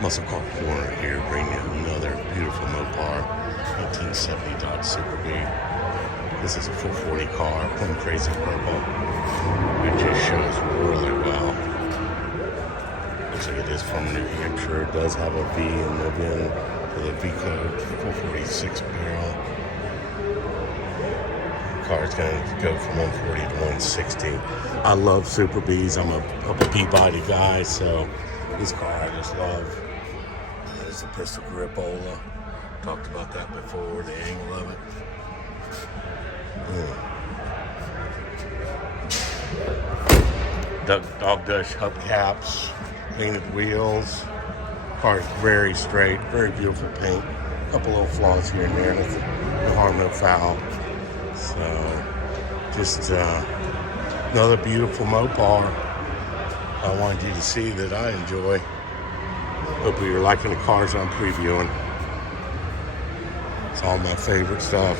Muscle Car Corner here, bringing you another beautiful Mopar 1870 Dodge Super B. This is a 440 car, plum crazy purple. It just shows really well. Looks like it is from New Hampshire. It does have a V in the VIN for the V code 446 barrel. The car is going to go from 140 to 160. I love Super Bs. I'm a Peabody guy, so this car I just love. There's the pistol grip Ola. Talked about that before, the angle of it. Dog dash hubcaps, painted wheels. Car's very straight, very beautiful paint. A couple little flaws here and there, no harm, no foul. So, just another beautiful Mopar. I wanted you to see that I enjoy. Hope you're liking the cars I'm previewing. It's all my favorite stuff.